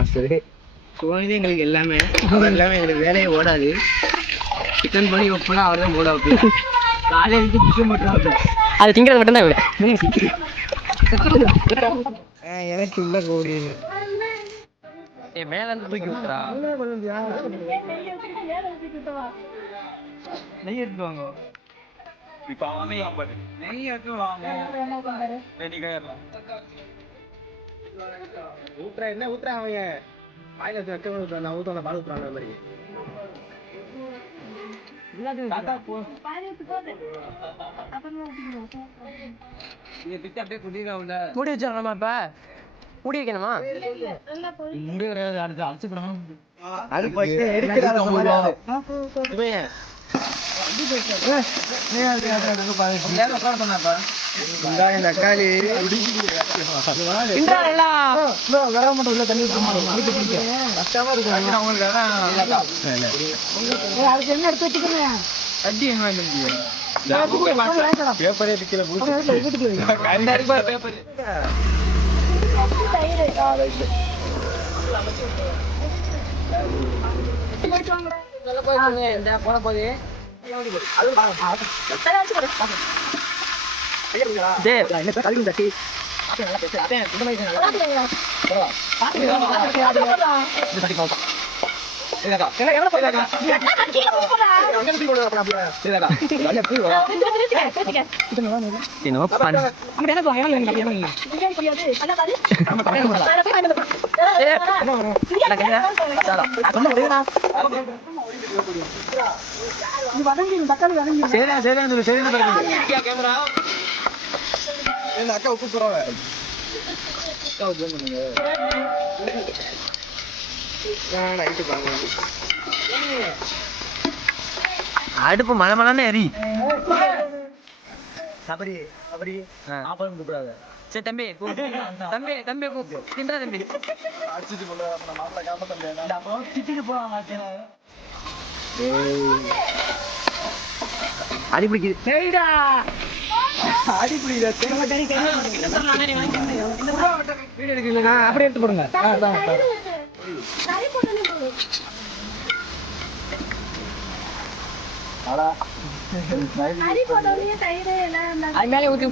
Master Sony எங்களுக்கு எல்லாமே எங்களுக்கு வேலையை ஓடாது. சிக்கன் பண்ணி வைப்போனா அவர் தான் போட வைப்போம். காலையில் சிக்கன் மட்டும் அது திங்கிறது மட்டும்தான் எனக்கு உள்ள கோடி மேல தூக்கி விட்டுறா நெய் எடுத்துவாங்க. ஊத்துறா என்ன ஊத்துறா அவங்க வாயில வைக்க நான் ஊத்த பால் ஊத்துறாங்க மாதிரி மூடி வச்சாங்கம்மா இப்ப மூடி வைக்கணுமா முடி கிடையாது அடிச்சுக்கணும் தக்காளி அக்கா கூப்பிடுறாங்க அடுப்பு மழை மழை எரி சபரி சபரி ஆப்பம் கூப்பிடாத சரி தம்பி தம்பி தம்பி கூப்பிடுறா தம்பி திட்டிட்டு போவாங்க அடிப்பிடிக்குது சரிடா அடிப்பிடிக்குது அப்படி எடுத்து போடுங்க ஊத்தி